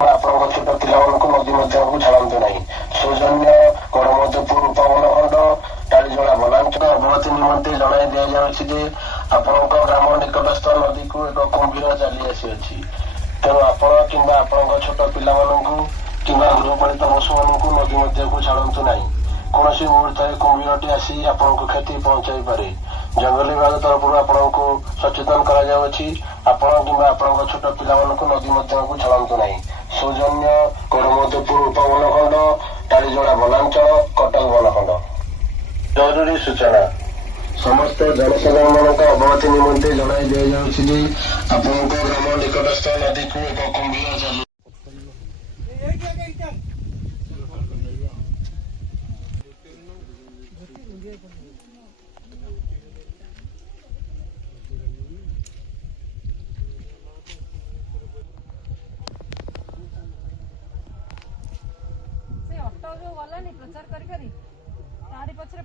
ଆପଣଙ୍କ ଛୋଟ ପିଲାମାନଙ୍କୁ ନଦୀ ମଧ୍ୟକୁ ଛାଡ଼ନ୍ତୁ ନାହିଁ। ସୌଜନ୍ୟ ଗଣମଧୁପୁର ଉପବନ ଖଣ୍ଡ ଟାଳିଜଳା ବନାଞ୍ଚଳ ଅବଗତି ନିମନ୍ତେ ଜଣାଇ ଦିଆଯାଉଛି ଯେ ଆପଣଙ୍କ ଗ୍ରାମ ନିକଟସ୍ଥ ନଦୀକୁ ଏକ କୁମ୍ଭୀର ଚାଲି ଆସିଅଛି। ତେଣୁ ଆପଣ କିମ୍ବା ଆପଣଙ୍କ ଛୋଟ ପିଲାମାନଙ୍କୁ କିମ୍ବା ଗୃହପାଳିତ ପଶୁମାନଙ୍କୁ ନଦୀ ମଧ୍ୟକୁ ଛାଡ଼ନ୍ତୁ ନାହିଁ। କୌଣସି ମୁହୂର୍ତ୍ତରେ କୁମ୍ଭୀରଟି ଆସି ଆପଣଙ୍କୁ କ୍ଷତି ପହଞ୍ଚାଇ ପାରେ। ଜଙ୍ଗଲ ବିଭାଗ ତରଫରୁ ଆପଣଙ୍କୁ ସଚେତନ କରାଯାଉଅଛି। ଆପଣ କିମ୍ବା ଆପଣଙ୍କ ଛୋଟ ପିଲାମାନଙ୍କୁ ନଦୀ ମଧ୍ୟକୁ ଛାଡ଼ନ୍ତୁ ନାହିଁ। ସୌଜନ୍ୟ ଗଣମଧୁପୁର ଉପବନ ଖଣ୍ଡ ଟାଳିଜଳା ବନାଞ୍ଚଳ କଟକ ବନଖଣ୍ଡ। ଜରୁରୀ ସୂଚନା ସମସ୍ତ ଜନସାଧାରଣଙ୍କ ଅବଗତି ନିମନ୍ତେ ଜଣାଇ ଦିଆଯାଉଛି ଯେ ଆପଣଙ୍କ ଗ୍ରାମ ନିକଟସ୍ଥ ନଦୀକୁ ଏକ କୁମ୍ଭୀର ଚାଲି ଅଟୋ जो गलानी प्रचार करी तारी पछरे